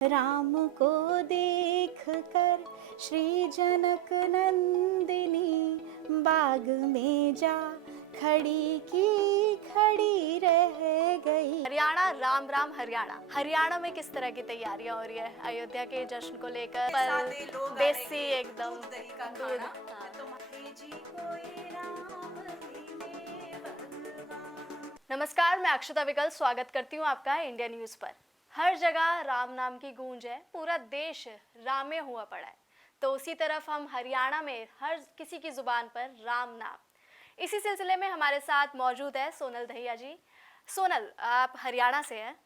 राम को देख कर श्री जनक नंदिनी बाग में जा खड़ी की खड़ी रह गई। हरियाणा राम राम हरियाणा। हरियाणा में किस तरह की तैयारियां हो रही है अयोध्या के जश्न को लेकर? पर देसी एकदम दही का दूध। खाना। तो हे जी कोई राम मिले भगवान। नमस्कार, मैं अक्षता विकल स्वागत करती हूँ आपका इंडिया न्यूज पर। हर जगह राम नाम की गूंज है, पूरा देश राम में हुआ पड़ा है। तो उसी तरफ हम हरियाणा में हर किसी की जुबान पर राम नाम। इसी सिलसिले में हमारे साथ मौजूद है सोनल दहिया जी। सोनल, आप हरियाणा से हैं।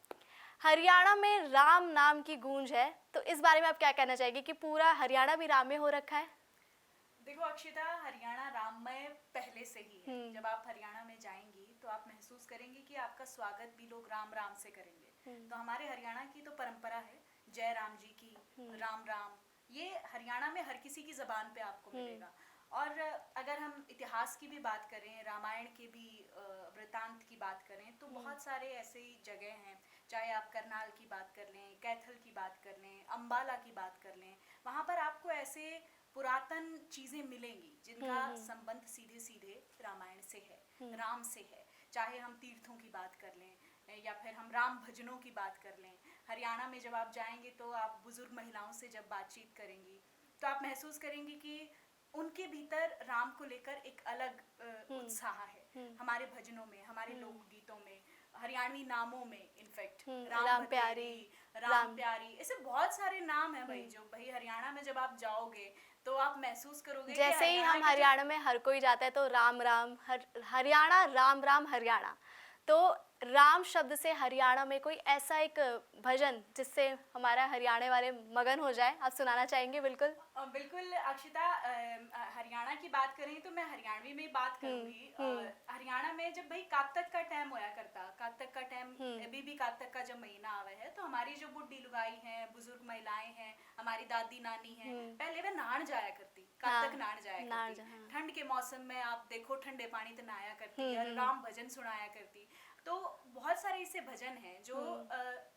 हरियाणा में राम नाम की गूंज है, तो इस बारे में आप क्या कहना चाहेंगे कि पूरा हरियाणा भी राम में हो रखा है? देखो अक्षिता, हरियाणा राममय पहले से ही है। जब आप हरियाणा में जाएंगी तो आप महसूस करेंगे कि आपका स्वागत भी लोग राम राम से करेंगे। तो हमारे हरियाणा की तो परंपरा है जय राम जी की, राम राम। ये हरियाणा में हर किसी की जबान पे आपको मिलेगा। और अगर हम इतिहास की भी बात करें, रामायण के भी वृतांत की बात करें, तो बहुत सारे ऐसे जगह हैं। चाहे आप करनाल की बात कर लें, कैथल की बात कर लें, अम्बाला की बात कर लें, वहाँ पर आपको ऐसे पुरातन चीजें मिलेंगी जिनका संबंध सीधे सीधे रामायण से है, राम से है। चाहे हम तीर्थों की बात कर लें या फिर हम राम भजनों की बात कर लें। हरियाणा में जब आप जाएंगे तो आप बुजुर्ग महिलाओं से जब बातचीत करेंगी तो आप महसूस करेंगी कि उनके भीतर राम को लेकर एक अलग उत्साह है। हमारे भजनों में, हमारे लोकगीतों में, हरियाणवी नामों में, इनफैक्ट राम प्यारी, राम प्यारी, ऐसे बहुत सारे नाम हैं भाई। जो भाई हरियाणा में जब आप जाओगे तो आप महसूस करोगे जैसे ही हम हरियाणा में हर कोई जाता है तो राम राम हरियाणा, राम राम हरियाणा। तो राम शब्द से हरियाणा में कोई ऐसा एक भजन जिससे हमारा हरियाणा वाले मगन हो जाए, आप सुनाना चाहेंगे? बिल्कुल बिल्कुल अक्षिता, हरियाणा की बात करें तो मैं हरियाणवी में बात करूंगी। हरियाणा में जब भाई कातक का टाइम होया करता, कातक का टाइम, अभी भी कातक का जब महीना आवे है तो हमारी जो बुढ़ी लुगाई हैं, बुजुर्ग महिलाएं हैं, हमारी दादी नानी हैं, पहले वे नहान जाया करती, कातक नहान जाया करती। ठंड के मौसम में आप देखो ठंडे पानी तो नहाया करती और राम भजन सुनाया करती। तो बहुत सारे ऐसे भजन हैं जो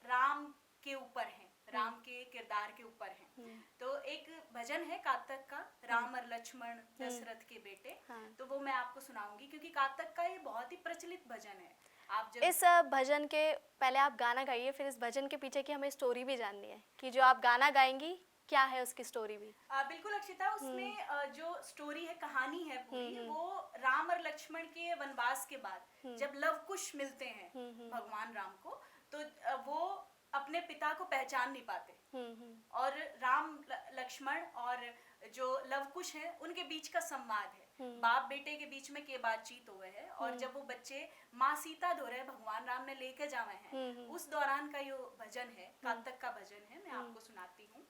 राम के ऊपर हैं, राम के किरदार के ऊपर हैं। तो एक भजन है कातक का, राम और लक्ष्मण दशरथ के बेटे। तो वो मैं आपको सुनाऊंगी क्योंकि कातक का ये बहुत ही प्रचलित भजन है। आप जब इस भजन के पहले आप गाना गाइए, फिर इस भजन के पीछे की हमें स्टोरी भी जाननी है कि जो आप गाना गाएंगी क्या है उसकी स्टोरी भी। बिल्कुल अक्षिता, उसमें जो स्टोरी है, कहानी है पूरी, वो राम और लक्ष्मण के वनवास के बाद जब लव कुश मिलते हैं भगवान राम को, तो वो अपने पिता को पहचान नहीं पाते। और राम लक्ष्मण और जो लव कुश है उनके बीच का संवाद है, बाप बेटे के बीच में के बातचीत हुए है। और जब वो बच्चे माँ सीता धोरे भगवान राम ने लेके जावे हैं, उस दौरान का यो भजन है, कातक का भजन है। मैं आपको सुनाती हूँ।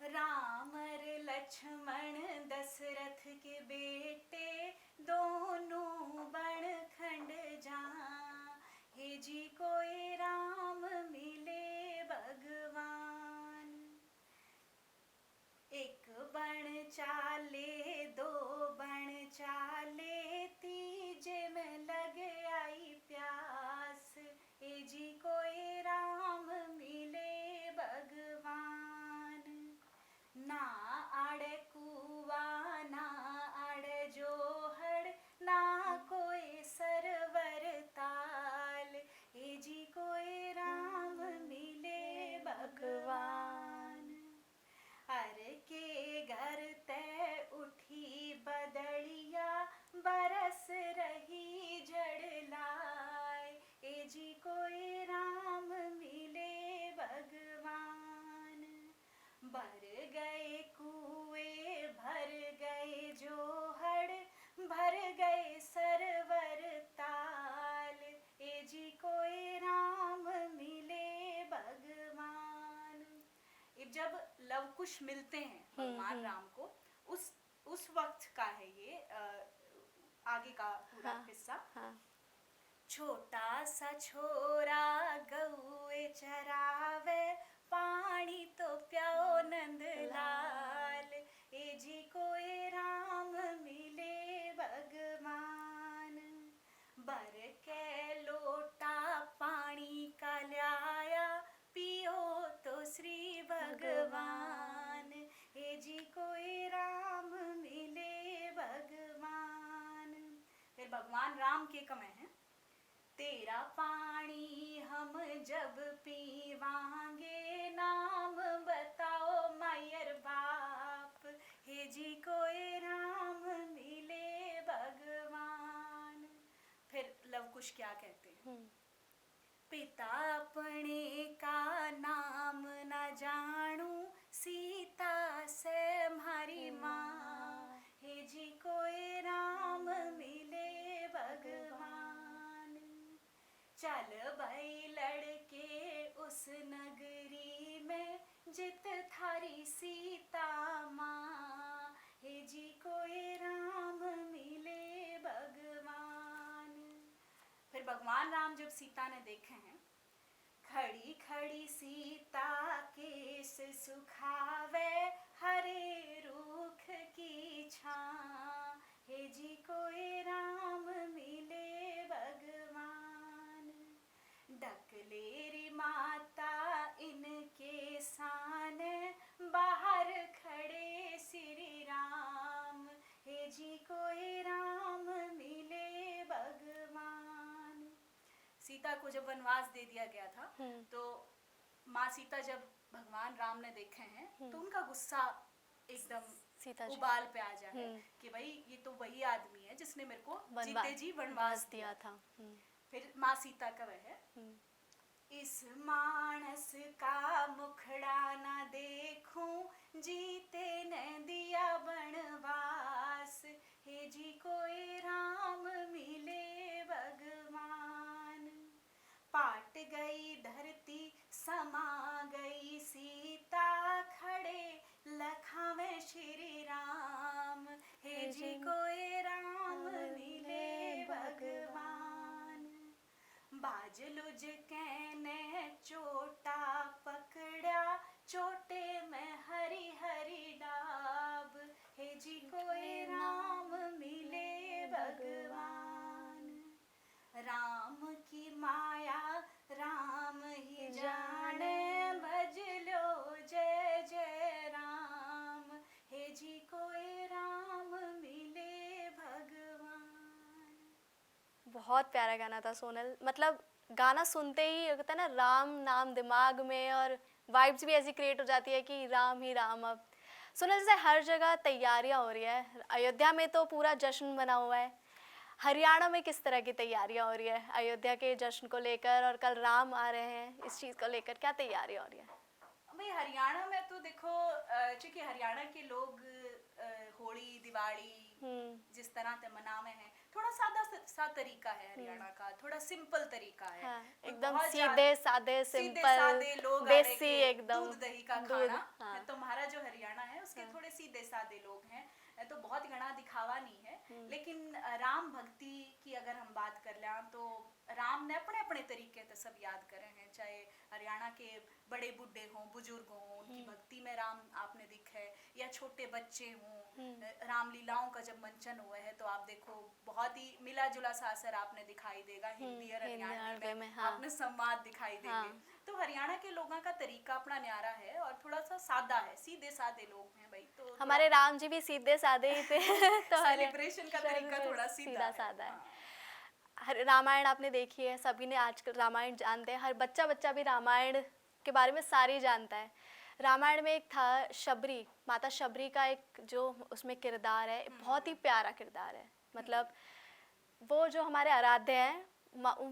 राम और लक्ष्मण दशरथ के बेटे, दोनों बण खंड जा, हे जी कोई राम मिले भगवान। एक बण चाले, दो बण चाले, तीजे में लग आई प्यास, हे जी कोई राम मिले भगवान। ना आड़े कुआ, ना आड़े जोहड़, ना कोई सरवर ताल, ए जी कोई राम मिले भगवान। हर के घर ते उठी बदलिया, बरस रही झड़लाए, ए जी कोई राम मिले भगवान। भर गए कुएं, भर गए जोहड़, भर गए सरवर ताल, ए जी कोई राम मिले भगवान। अब जब लव कुश मिलते हैं भगवान राम को, उस वक्त का है ये आगे का पूरा हिस्सा। छोटा सा छोरा गौए चरावे, पानी तो प्याओ नंद लाल, ए जी कोई राम मिले भगवान। भर के लोटा पानी का लाया, पियो भगवान राम के कमे हैं। तेरा पानी हम जब पीवांगे, नाम बताओ मैयर बाप, हे जी कोई राम मिले भगवान। फिर लव कुश क्या कहते हैं, पिता अपने का नाम न जानू, सीता से हमारी माँ, हे जी कोई राम मिले भगवान। चल भाई लड़के उस नगरी में, जित थारी सीता माँ, हे जी कोई राम मिले भगवान। फिर भगवान राम जब सीता ने देखे हैं, खड़ी खड़ी सीता केस सुखावे, हरे रूख की छां, हे जी कोई राम मिले भगवान। डकलेरी माता इनके साने, बाहर खड़े श्री राम, हे जी कोई राम मिले भगवान। सीता को जब वनवास दे दिया गया था, तो माँ सीता जब भगवान राम ने देखे हैं, तो उनका गुस्सा एकदम उबाल पे आ जाए कि भाई ये तो वही आदमी है जिसने मेरे को जीते जी वनवास दिया था। फिर माँ सीता का वह है, इस मानस का मुखड़ा न देखूं, जीते ने दिया वनवास, हे जी कोई राम मिले भगवान। पाट गई धरती समा गई सीता, खड़े लखावे श्री राम, हे जी कोई राम मिले भगवान। बाजलुज कहने चोटा पकड़ा, चोटे में हरी हरी डाब, हे जी कोई राम मिले भगवान। राम की माया राम ही जाने, भज लो जय जय राम, हे जी कोई राम मिले भगवान। बहुत प्यारा गाना था सोनल। मतलब गाना सुनते ही होता है ना, राम नाम दिमाग में, और वाइब्स भी ऐसी क्रिएट हो जाती है कि राम ही राम। अब सोनल जैसे हर जगह तैयारियां हो रही है, अयोध्या में तो पूरा जश्न बना हुआ है, हरियाणा में किस तरह की तैयारियां हो रही है अयोध्या के जश्न को लेकर, और कल राम आ रहे हैं, इस चीज़ को लेकर क्या तैयारियां हो रही है? भाई हरियाणा में तो देखो, चूंकि हरियाणा के लोग होली दिवाली जिस तरह से मनावे हैं, थोड़ा सादा सा तरीका है हरियाणा का, थोड़ा सिंपल तरीका है। हाँ, तो एकदम बहुत सीधे सादे सीधे सिंपल सादे लोग देसी, एकदम दूध दही का दूध, खाना। हाँ। तो हमारा जो हरियाणा है उसके थोड़े सीधे सादे लोग हैं, तो बहुत घना दिखावा नहीं है। लेकिन राम भक्ति की अगर हम बात कर लें, तो राम ने अपने अपने तरीके से सब याद करे हैं, चाहे हरियाणा के बड़े बूढ़े हों, बुजुर्ग हों, उनकी भक्ति में राम आपने दिखे, या छोटे बच्चे हों। रामलीलाओं का जब मंचन हुआ है, तो आप देखो बहुत ही मिला जुला सा असर आपने दिखाई देगा, हिंदी और हरियाणवी में हाँ। आपने संवाद दिखाई देंगे। हाँ। तो हरियाणा के लोगों का तरीका अपना न्यारा है और थोड़ा सा सादा है, सीधे सादे लोग हैं भाई। तो हमारे राम जी भी सीधे सादे ही थे तो सेलिब्रेशन का तरीका थोड़ा सीधा सादा है। हाँ। रामायण आपने देखी है, सभी ने आजकल रामायण जानते हैं, हर बच्चा भी रामायण के बारे में सारी जानता है। रामायण में एक था शबरी, माता शबरी का एक जो उसमें किरदार है, बहुत ही प्यारा किरदार है। मतलब वो जो हमारे आराध्य हैं,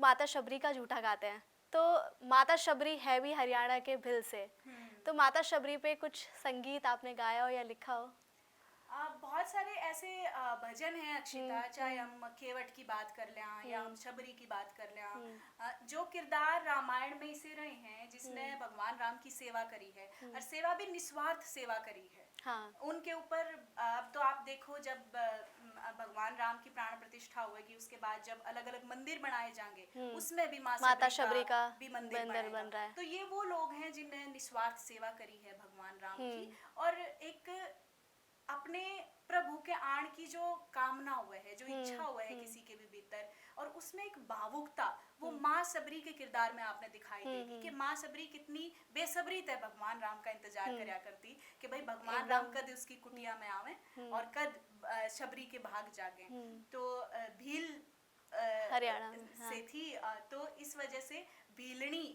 माता शबरी का झूठा गाते हैं। तो माता शबरी है भी हरियाणा के भिल से, तो माता शबरी पे कुछ संगीत आपने गाया हो या लिखा हो? बहुत सारे ऐसे भजन हैं अक्षिता, चाहे हम केवट की बात कर लें या हम शबरी की बात कर लें, जो किरदार रामायण में इसे रहे हैं, जिसने भगवान राम की सेवा करी है, और सेवा भी निस्वार्थ सेवा करी है। हाँ। उनके ऊपर अब तो आप देखो, जब भगवान राम की प्राण प्रतिष्ठा होगी, उसके बाद जब अलग अलग मंदिर बनाए जाएंगे, उसमें भी माता शबरी का भी मंदिर बन रहा है। तो ये वो लोग हैं जिन्हें निस्वार्थ सेवा करी है भगवान राम की, और एक अपने प्रभु के आण की जो कामना हुआ है, जो इच्छा हुआ है किसी के भी भीतर, और उसमें एक भावुकता वो माँ सबरी के किरदार में आपने दिखाई देगी कि माँ सबरी कितनी बेसब्री तय भगवान राम का इंतजार करया करती कि भाई भगवान राम कद उसकी कुटिया में आवे और कद शबरी के भाग जागे। तो भील हरियाणा में, से थी, तो इस वजह से भीलनी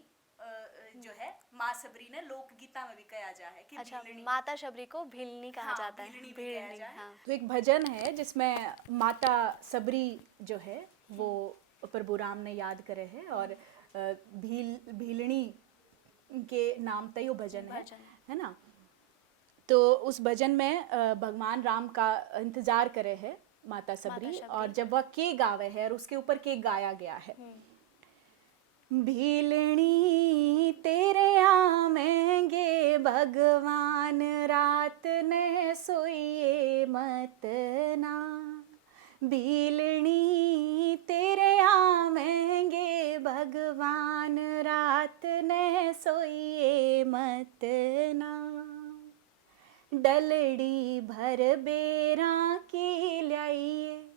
जो है माँ सबरी ने लोकगीता में भी कहा जा है कि अच्छा, भीलनी, माता शबरी को भीलनी कहा हाँ, जाता है। भीलनी भी कहा जाए। हाँ। तो एक भजन है जिसमें माता सबरी जो है वो प्रभु राम ने याद करे है, और भीलनी के नाम पे वो भजन है ना। तो उस भजन में भगवान राम का इंतजार करे है माता सबरी, और जब वह के गावे है और उसके ऊपर के गाया गया है, भीलनी तेरे आवेंगे भगवान, रात ने सोइए मत ना, भीलनी तेरे आवेंगे भगवान, रात ने सोइए मत ना, डलड़ी भर बेरा की ल्याइए,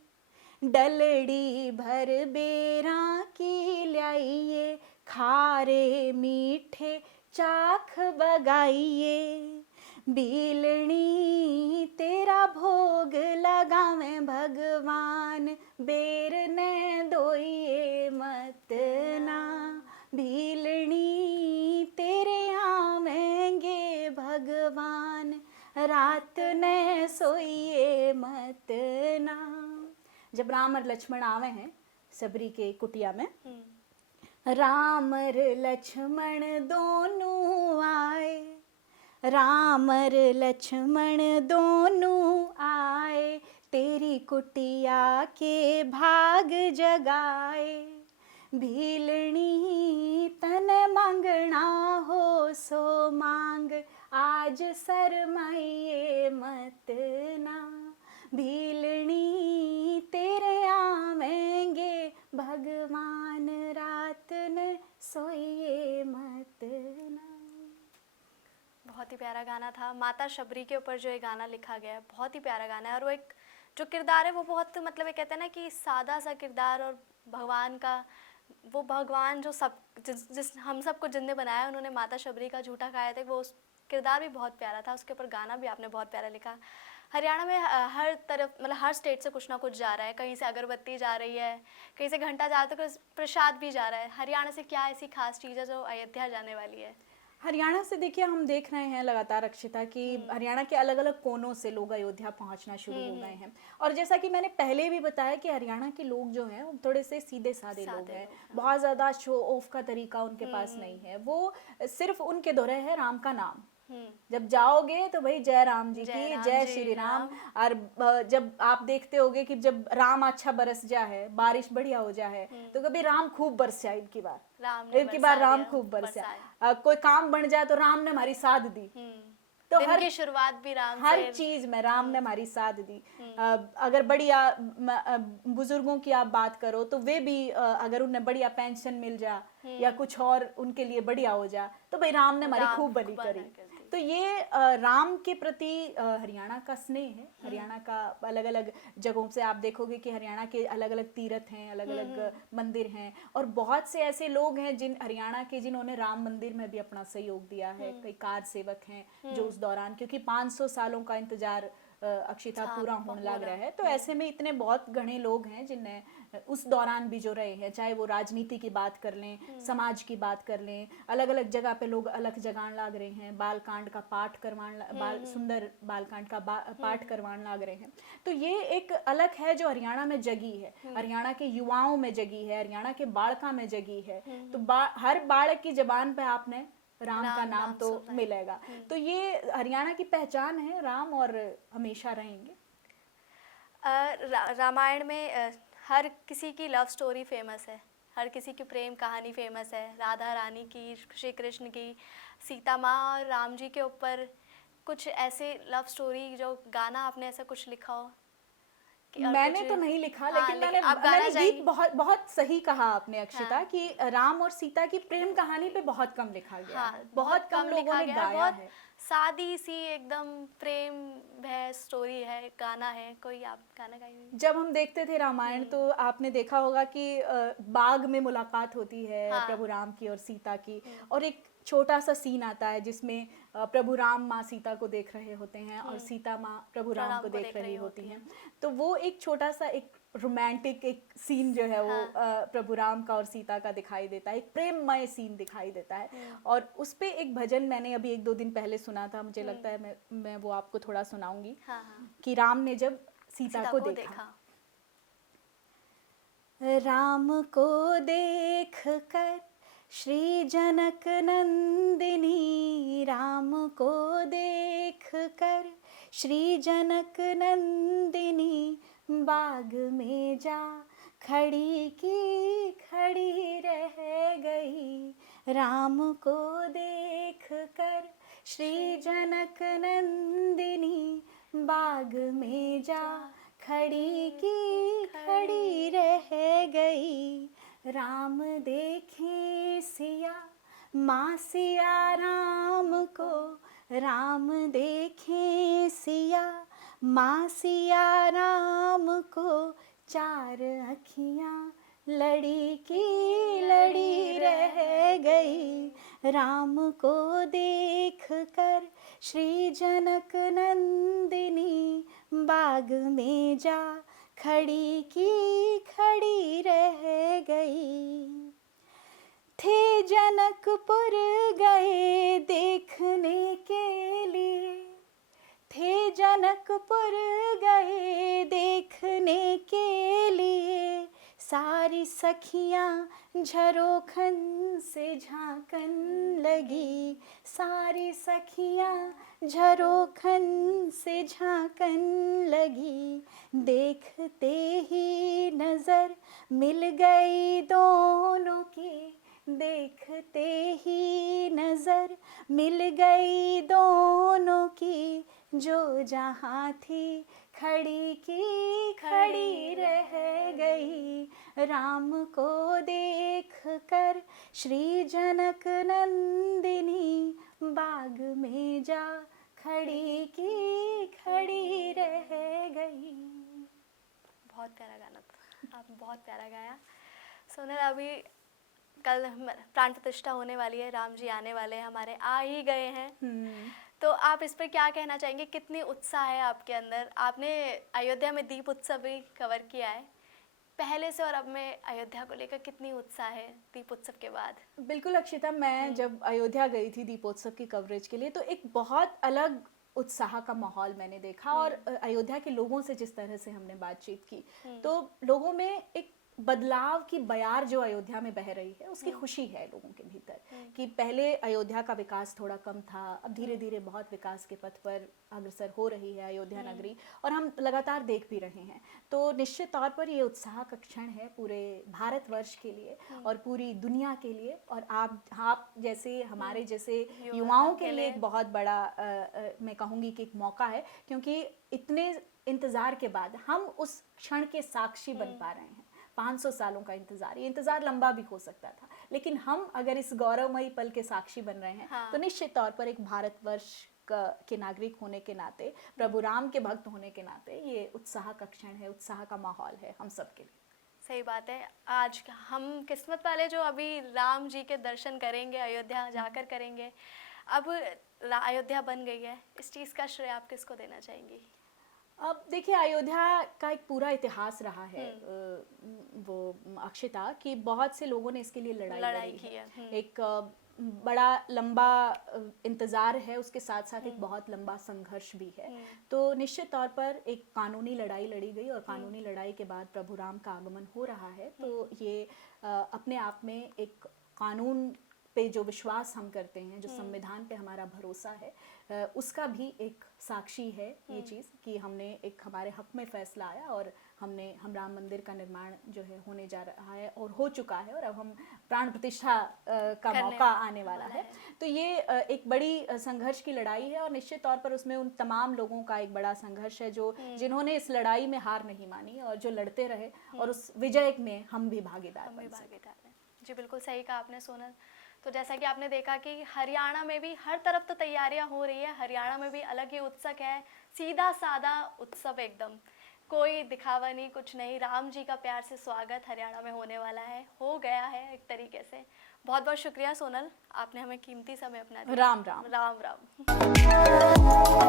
डलड़ी भर बेरा की ल्याइए, खारे मीठे चाख बगाइए, भीलनी तेरा भोग लगावे भगवान, बेर ने दोइए मत ना, भीलनी तेरे आवेंगे भगवान, रात ने सोइए मत ना। जब राम और लक्ष्मण आवे हैं सबरी के कुटिया में, राम और लक्ष्मण दोनों आए, राम और लक्ष्मण दोनों आए, तेरी कुटिया के भाग जगाए, भीलनी तन मांगना हो सो मांग, आज शरमाइए मत ना, भीलनी तेरे आवेंगे भगवान, रात ने सोइए मत ना। बहुत ही प्यारा गाना था। माता शबरी के ऊपर जो ये गाना लिखा गया है बहुत ही प्यारा गाना है, और वो एक जो किरदार है वो बहुत मतलब ये कहते हैं ना कि सादा सा किरदार, और भगवान का वो भगवान जो सब जिस हम सबको जिंदे बनाया, उन्होंने माता शबरी का झूठा खाया था, वो किरदार भी बहुत प्यारा था। उसके ऊपर गाना भी आपने बहुत प्यारा लिखा। हरियाणा में हर तरफ मतलब हर स्टेट से कुछ ना कुछ जा रहा है, कहीं से अगरबत्ती जा रही है, कहीं से घंटा जा रहा है, तो कहीं प्रसाद भी जा रहा है। हरियाणा से क्या ऐसी खास चीज़ है जो अयोध्या जाने वाली है? हरियाणा से देखिए हम देख रहे हैं लगातार अक्षिता कि हरियाणा के अलग अलग कोनों से लोग अयोध्या पहुंचना शुरू हो गए हैं, और जैसा कि मैंने पहले भी बताया कि हरियाणा के लोग जो हैं वो थोड़े से सीधे साधे लोग हैं, बहुत ज़्यादा शो ऑफ का तरीका उनके पास नहीं है, वो सिर्फ उनके दोहरे है राम का नाम। जब जाओगे तो भाई जय राम जी की, जय श्री राम। और जब आप देखते होगे कि जब राम अच्छा बरस जा है, बारिश बढ़िया हो जा है, तो कभी राम खूब बरसा, इनकी बार राम खूब बरसा, कोई काम बन जाए तो राम ने हमारी साथ दी, तो दिन की शुरुआत भी राम से, हर चीज में राम ने हमारी साथ दी। अगर बढ़िया बुजुर्गों की आप बात करो तो वे भी अगर उन्हें बढ़िया पेंशन मिल जा या कुछ और उनके लिए बढ़िया हो जा, तो भाई राम ने हमारी खूब भली करी। तो ये राम के प्रति हरियाणा का स्नेह है। हरियाणा का अलग अलग जगहों से आप देखोगे कि हरियाणा के अलग अलग तीर्थ हैं, अलग अलग मंदिर हैं, और बहुत से ऐसे लोग हैं हरियाणा के जिन्होंने राम मंदिर में भी अपना सहयोग दिया है। कई कार सेवक हैं जो उस दौरान, क्योंकि 500 सालों का इंतजार अक्षिता पूरा होने लग रहा है, तो ऐसे में इतने बहुत घने लोग हैं जिनने उस दौरान भी जो रहे हैं, चाहे वो राजनीति की बात कर लें, समाज की बात कर लें, अलग अलग जगह पे लोग अलग जगान लाग रहे हैं, बालकांड का पाठ करवान सुंदर बालकांड का पाठ करवान लाग रहे हैं। तो ये एक अलग है जो हरियाणा में जगी है, हरियाणा के युवाओं में जगी है, हरियाणा के बालका में जगी है। तो हर बालक की जबान पे आपने राम का नाम तो मिलेगा। तो ये हरियाणा की पहचान है राम, और हमेशा रहेंगे। रामायण में हर किसी की लव स्टोरी फेमस है, हर किसी की प्रेम कहानी फेमस है। राधा रानी की, श्री कृष्ण की, सीता माँ और राम जी के ऊपर कुछ ऐसे लव स्टोरी जो गाना आपने ऐसा कुछ लिखा हो? मैंने तो नहीं लिखा, लेकिन मैंने गीत बहुत सही कहा आपने अक्षिता कि राम और सीता की प्रेम कहानी पे बहुत कम लिखा गया है, बहुत कम लोगों ने गाया है। सादी सी एकदम प्रेम है, स्टोरी है, गाना है। कोई आप गाना गाइए। जब हम देखते थे रामायण तो आपने देखा होगा कि बाग में मुलाकात होती है प्रभु राम की और सीता की, और एक छोटा सा सीन आता है जिसमें प्रभु राम माँ सीता को देख रहे होते हैं और सीता माँ प्रभु राम को देख रही होती हैं। तो वो एक छोटा सा एक रोमांटिक एक सीन जो है वो प्रभु राम का और सीता का दिखाई देता है, एक प्रेममय सीन दिखाई देता है। और उस पे एक भजन मैंने अभी 1-2 दिन पहले सुना था, मुझे लगता है मैं वो आपको थोड़ा सुनाऊंगी। कि राम ने जब सीता को देखा। राम को देख कर श्री जनक नंदिनी, राम को देख कर श्री जनक नंदिनी, बाग में जा खड़ी की खड़ी रह गई। राम को देख कर श्री जनक नंदिनी, बाग में जा खड़ी की खड़ी रह गई। राम देखे सिया माँ सिया राम को, राम देखे सिया माँ सिया राम को, चार अखियाँ लड़ी की लड़ी रह गई। राम को देख कर श्री जनक नंदिनी, बाग में जा खड़ी की खड़ी रह गई। थे जनकपुर गए देखने के लिए, थे जनकपुर गए देखने के लिए, सारी सखियाँ झरोखन से झांकन लगी। सारी सखियाँ झरोखन से झांकन लगी। देखते ही नजर मिल गई दोनों की, देखते ही नजर मिल गई दोनों की, जो जहाँ थी खड़ी की खड़ी रह गई। राम को देख कर श्री जनक नंदिनी, बाग में जा खड़ी की खड़ी रह गई। बहुत प्यारा गाना था, आप बहुत प्यारा गाया। सोनल, अभी कल प्राण प्रतिष्ठा होने वाली है, राम जी आने वाले हैं, हमारे आ ही गए हैं। तो आप इस पर क्या कहना चाहेंगे? कितनी उत्साह है आपके अंदर? आपने अयोध्या में दीप उत्सव भी कवर किया है पहले से, और अब में अयोध्या को लेकर कितनी उत्साह है दीपोत्सव के बाद? बिल्कुल अक्षिता, मैं जब अयोध्या गई थी दीपोत्सव की कवरेज के लिए, तो एक बहुत अलग उत्साह का माहौल मैंने देखा। और अयोध्या के लोगों से जिस तरह से हमने बातचीत की, तो लोगों में एक बदलाव की बयार जो अयोध्या में बह रही है, उसकी खुशी है लोगों के भीतर। कि पहले अयोध्या का विकास थोड़ा कम था, अब धीरे धीरे बहुत विकास के पथ पर अग्रसर हो रही है अयोध्या नगरी, और हम लगातार देख भी रहे हैं। तो निश्चित तौर पर ये उत्साह का क्षण है पूरे भारतवर्ष के लिए और पूरी दुनिया के लिए, और आप जैसे हमारे जैसे युवाओं के लिए एक बहुत बड़ा मैं कहूँगी कि एक मौका है, क्योंकि इतने इंतजार के बाद हम उस क्षण के साक्षी बन पा रहे हैं। 500 सालों का इंतजार, ये इंतजार लंबा भी हो सकता था, लेकिन हम अगर इस गौरवमयी पल के साक्षी बन रहे हैं, तो निश्चित तौर पर एक भारतवर्ष के नागरिक होने के नाते, प्रभु राम के भक्त होने के नाते, ये उत्साह का क्षण है, उत्साह का माहौल है हम सब के लिए। सही बात है। आज हम किस्मत वाले जो अभी राम जी के दर्शन करेंगे, अयोध्या जाकर करेंगे। अब अयोध्या बन गई है, इस चीज़ का श्रेय आप किसको देना चाहेंगी? अब देखिए, अयोध्या का एक पूरा इतिहास रहा है वो अक्षिता, कि बहुत से लोगों ने इसके लिए लड़ाई की है। एक बड़ा लंबा इंतज़ार है, उसके साथ साथ एक बहुत लंबा संघर्ष भी है। तो निश्चित तौर पर एक कानूनी लड़ाई लड़ी गई, और कानूनी लड़ाई के बाद प्रभु राम का आगमन हो रहा है। तो ये अपने आप में एक कानून पे जो विश्वास हम करते हैं, जो संविधान पे हमारा भरोसा है, उसका भी एक साक्षी है ये चीज़, कि हमने एक हमारे हक में फैसला आया और हम राम मंदिर का निर्माण जो है होने जा रहा है और हो चुका है, और अब हम प्राण प्रतिष्ठा का मौका आने वाला है। तो ये एक बड़ी संघर्ष की लड़ाई है, और निश्चित तौर पर उसमें उन तमाम लोगों का एक बड़ा संघर्ष है जिन्होंने इस लड़ाई में हार नहीं मानी और जो लड़ते रहे, और उस विजय में हम भी भागीदार हैं। जी बिल्कुल सही कहा आपने सोनल। तो जैसा कि आपने देखा कि हरियाणा में भी हर तरफ तो तैयारियां हो रही है, हरियाणा में भी अलग ही उत्सव है, सीधा सादा उत्सव एकदम, कोई दिखावा नहीं, कुछ नहीं। राम जी का प्यार से स्वागत हरियाणा में होने वाला है, हो गया है एक तरीके से। बहुत बहुत शुक्रिया सोनल, आपने हमें कीमती समय अपना दिया। राम राम। राम राम।